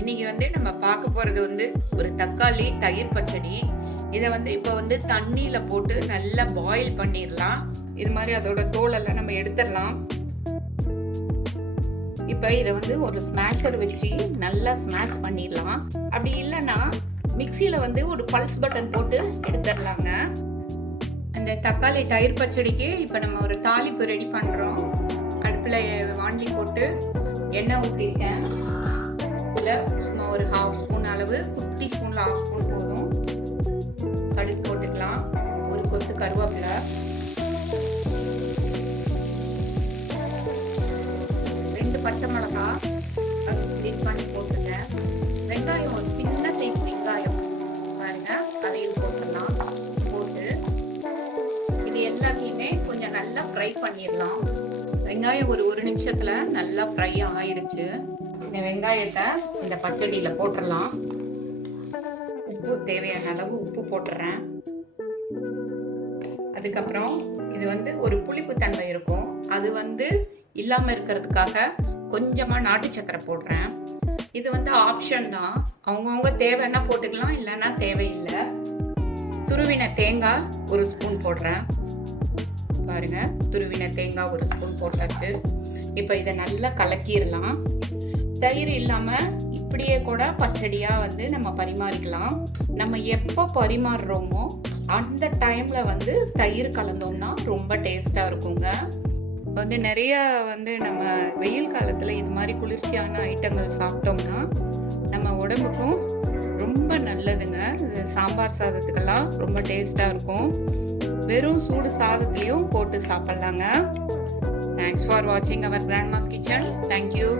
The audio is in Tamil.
இன்னைக்கு வந்து நம்ம பார்க்க போறது வந்து ஒரு தக்காளி தயிர் பச்சடி. இதை வந்து இப்போ வந்து தண்ணியில போட்டு நல்லா பாயில் பண்ணிடலாம். இது மாதிரி அதோட தோலெல்லாம் நம்ம எடுத்துடலாம். இப்போ இதை வந்து ஒரு ஸ்மாஷர் வச்சு நல்லா ஸ்மாஷ் பண்ணிடலாம். அப்படி இல்லைன்னா மிக்சியில் வந்து ஒரு பல்ஸ் பட்டன் போட்டு எடுத்துடலாங்க. அந்த தக்காளி தயிர் பச்சடிக்கு இப்போ நம்ம ஒரு தாளிப்பு ரெடி பண்ணுறோம். அடுப்பில் வாண்டி போட்டு எண்ணெய் ஊற்றிருக்கேன். இதில் சும்மா ஒரு 1/2 ஸ்பூன் அளவு, குட்டி ஸ்பூனில் 1/2 ஸ்பூன் போதும் கடுகு போட்டுக்கலாம். ஒரு கொத்து கருவேப்பிலை, 2 பச்சை மிளகா கிளீன் பண்ணி போட்டுருக்கேன். வெங்காயம் ஒரு சின்ன சைஸ் வெங்காயம் பாருங்க, அதையும் போட்டுடலாம். போட்டு இது எல்லாத்தையுமே கொஞ்சம் நல்லா ஃப்ரை பண்ணிடலாம். வெங்காயம் ஒரு நிமிஷத்துல நல்லா ஃப்ரை ஆயிருச்சு. இந்த வெங்காயத்தை இந்த பச்சடியில போட்டுடலாம். உப்பு தேவையான அளவு உப்பு போட்டுறேன். அதுக்கப்புறம் இது வந்து ஒரு புளிப்பு தன்மை இருக்கும், அது வந்து இல்லாம இருக்கிறதுக்காக கொஞ்சமா நாட்டு சக்கரை போடுறேன். இது வந்து ஆப்ஷன் தான், அவங்கவுங்க தேவைன்னா போட்டுக்கலாம், இல்லைன்னா தேவையில்லை. துருவின தேங்காய் ஒரு ஸ்பூன் போடுறேன். பாருங்க, துருவின தேங்காய் ஒரு ஸ்பூன் போட்டாச்சு. இப்போ இதை நல்லா கலக்கிடலாம். தயிர் இல்லாம இப்படியே கூட பச்சடியா வந்து நம்ம பரிமாறிக்கலாம். நம்ம எப்போ பரிமாறுறோமோ அந்த டைம்ல வந்து தயிர் கலந்தோம்னா ரொம்ப டேஸ்டா இருக்குங்க. வந்து நிறைய வந்து நம்ம வெயில் காலத்துல இது மாதிரி குளிர்ச்சியான ஐட்டங்கள் சாப்பிட்டோம்னா நம்ம உடம்புக்கும் ரொம்ப நல்லதுங்க. இது சாம்பார் சாதத்துக்கெல்லாம் ரொம்ப டேஸ்டா இருக்கும். வெறும் சூடு சாதத்துலையும் போட்டு சாப்பிடலாங்க. தேங்க்ஸ் ஃபார் வாட்சிங் அவர் கிராண்ட்மாஸ் கிச்சன். தேங்க்யூ.